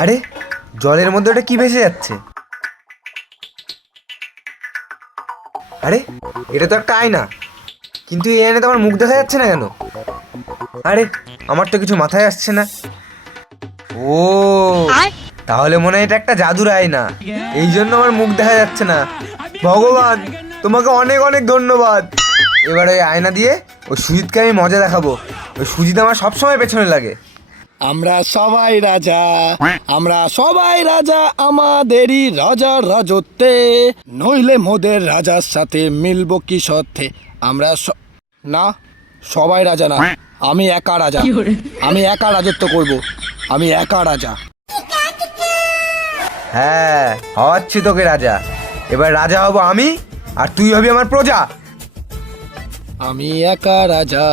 আরে জলের মধ্যে ওটা কি ভেসে যাচ্ছে? আরে এটা তো একটা আয়না। কিন্তু এই আয়নাতে আমার মুখ দেখা যাচ্ছে না কেন? আরে আমার তো কিছু মাথায় আসছে না। ও তাহলে মনে হয় এটা একটা জাদুর আয়না। এই জন্য আমার মুখ দেখা যাচ্ছে না। ভগবান তোমাকে অনেক অনেক ধন্যবাদ। এবার ওই আয়না দিয়ে ওই সুজিতকে আমি মজা দেখাবো। ওই সুজিত আমার সবসময় পেছনে লাগে। আমরা সবাই রাজা। আমরা সবাই রাজা আমাদেরই রাজার রাজত্বে। নইলে মোদের রাজার সাথে মিলবো কি সত্যে? আমরা না সবাই রাজা না। আমি একা রাজা। আমি একা রাজত্ব করব। আমি একা রাজা। হ্যাঁ হওয়াচ্ছি তোকে রাজা। এবার রাজা হব আমি আর তুই হবি আমার প্রজা। আমি একা রাজা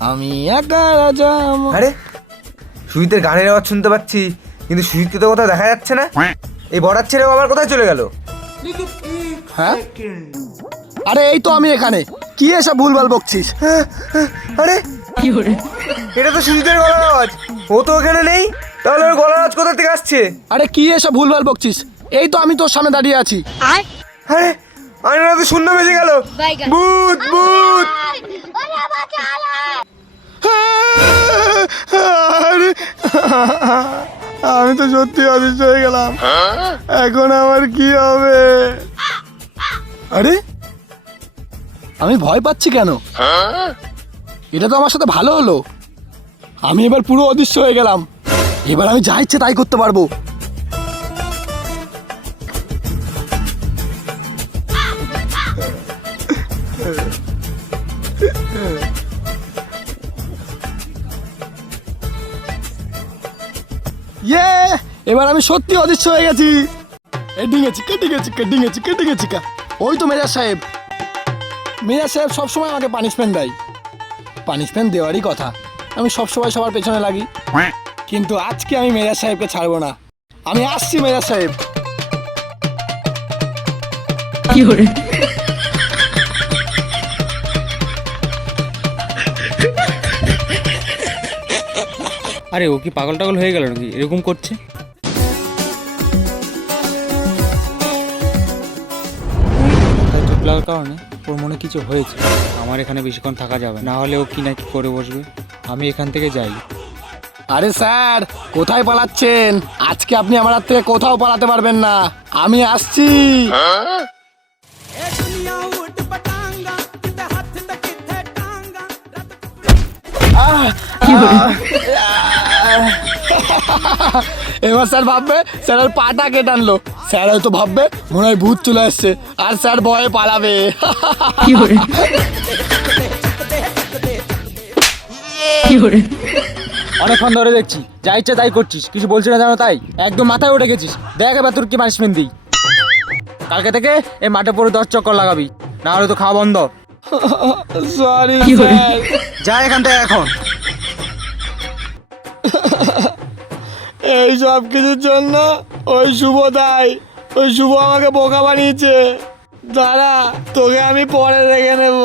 আমি একা রাজা। আরে সুজিতের গানের আওয়াজ শুনতে পাচ্ছি কিন্তু সুজিতকে তো কোথাও দেখা যাচ্ছে না। এই বড়ার ছেলেও আবার কোথায় চলে গেল? হ্যাঁ? আরে এই তো আমি এখানে। কি এসব ভুলভাল বকছিস? আরে এটা তো সুজিতের গলার আওয়াজ। ও তো ওখানে নেই তাহলে ওর গলার আওয়াজ কোথা থেকে আসছে? আরে কি এসব ভুলভাল বকছিস? এই তো আমি তোর সামনে দাঁড়িয়ে আছি। আরে? আয়নাটা তো শূন্য বেজে গেল। ভূত ভূত। আরে, আমি তো সত্যি অদৃশ্য হয়ে গেলাম। এখন আমার কি হবে? আরে, আমি ভয় পাচ্ছি কেন? এটা তো আমার সাথে ভালো হলো। আমি এবার পুরো অদৃশ্য হয়ে গেলাম। এবার আমি যা ইচ্ছে তাই করতে পারব। ইয়ে এবার আমি সত্যি অদৃশ্য হয়ে গেছি। ডিঙে চিকা ডিঙে চিকা ডিঙে চিকা ডিঙে চিকা ওই তো মেজাজ সাহেব। মেজাজ সাহেব সবসময় আমাকে পানিশমেন্ট দেয়। পানিশমেন্ট দেওয়ারই কথা। আমি সবসময় সবার পেছনে লাগি। কিন্তু আজকে আমি মেজাজ সাহেবকে ছাড়বো না। আমি আসছি মেজাজ সাহেব। আরে ও কি পাগল টাগল হয়ে গেল নাকি? এরকম করছে? লাগার কারণে ওর মনে কিছু হয়েছে। আমার এখানে বেশিক্ষণ থাকা যাবে না। হলে ও কি না কি করে বসবে? আমি এখান থেকে যাই। আরে স্যার কোথায় পালাচ্ছেন? আজকে আপনি আমার হাত থেকে কোথাও পালাতে পারবেন না। আমি আসছি। আহ! এবার স্যার ভাববে স্যারের পাটা কেটে আনলো। স্যার হয়তো ভাববে মনে হয় ভূত চলে আসছে আর স্যার ভয়ে পালাবে। অনেকক্ষণ ধরে দেখছি যা ইচ্ছা তাই করছিস কিছু বলছি না জানো তাই? একদম মাথায় উঠে গেছিস। দেখ এবার তোর কি পানিশমেন্ট দিই। কালকে থেকে এই মাঠে পরে দশ চক্কর লাগাবি না হলে তো খাওয়া বন্ধ। সরি যা এখান থেকে এখন। এই সব কিছুর জন্য ওই শুভ দায় ওই শুভ আমাকে বোকা বানিয়েছে। দাঁড়া তোকে আমি পরে দেখে নেব।